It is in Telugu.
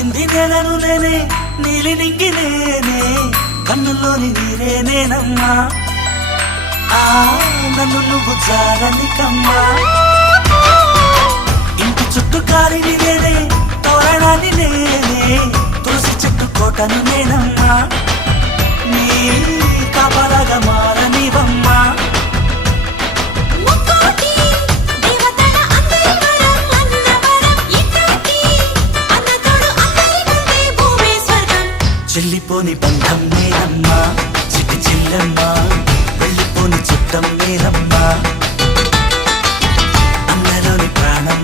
తాకింది నేలను నేనే నీలి నింగి నేనే కన్నుల్లోని నీరే నేనమ్మా నన్ను నువ్వు జాలని కమ్మా ఇంటి చుట్టూ కాలిని నేనే తోరణాన్ని నేనే తులసి చెట్టు కోటను నేనమ్మా నీ కాపలాగా మారనివమ్మా చెల్లిపోని బంధం నేనమ్మా చిట్టి చెల్లెమ్మా వెళ్ళిపోని చుట్టం నేనమ్మా అన్నలోని ప్రాణం